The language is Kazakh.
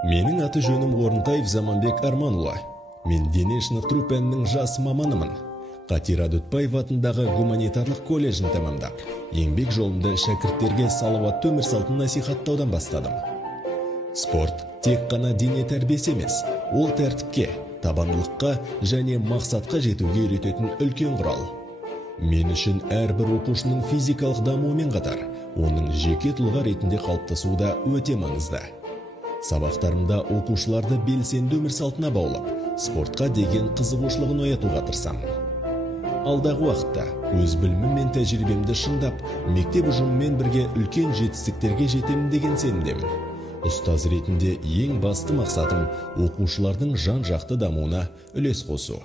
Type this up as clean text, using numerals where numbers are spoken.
Менің аты жөнім Орынтаев Заманбек Арманұлы. Мен дене шынықтыру пәнінің жас маманымын. Қатира Дүтбаев атындағы гуманитарлық колледжін тамамдап, еңбек жолымды шәкірттерге салауатты өмір салтын насихаттаудан бастадым. Спорт тек қана дене тәрбиесі емес, ол тәртіпке, табандылыққа және мақсатқа жетуге үйрететін үлкен құрал. Мен үшін әрбір оқушының физикалық дамуымен қатар, оның жеке тұлға ретінде қалыптасуы да өте маңызды. Сабақтарымда оқушыларды белсенді өмір салтына баулып, спортқа деген қызығушылығын оятуға тырысамын. Алдағы уақытта өз білімім мен тәжірибемді шыңдап, мектеп ұжымымен бірге үлкен жетістіктерге жетемін деген сенімдемін. Ұстаз ретінде ең басты мақсатым оқушылардың жан-жақты дамуына үлес қосу.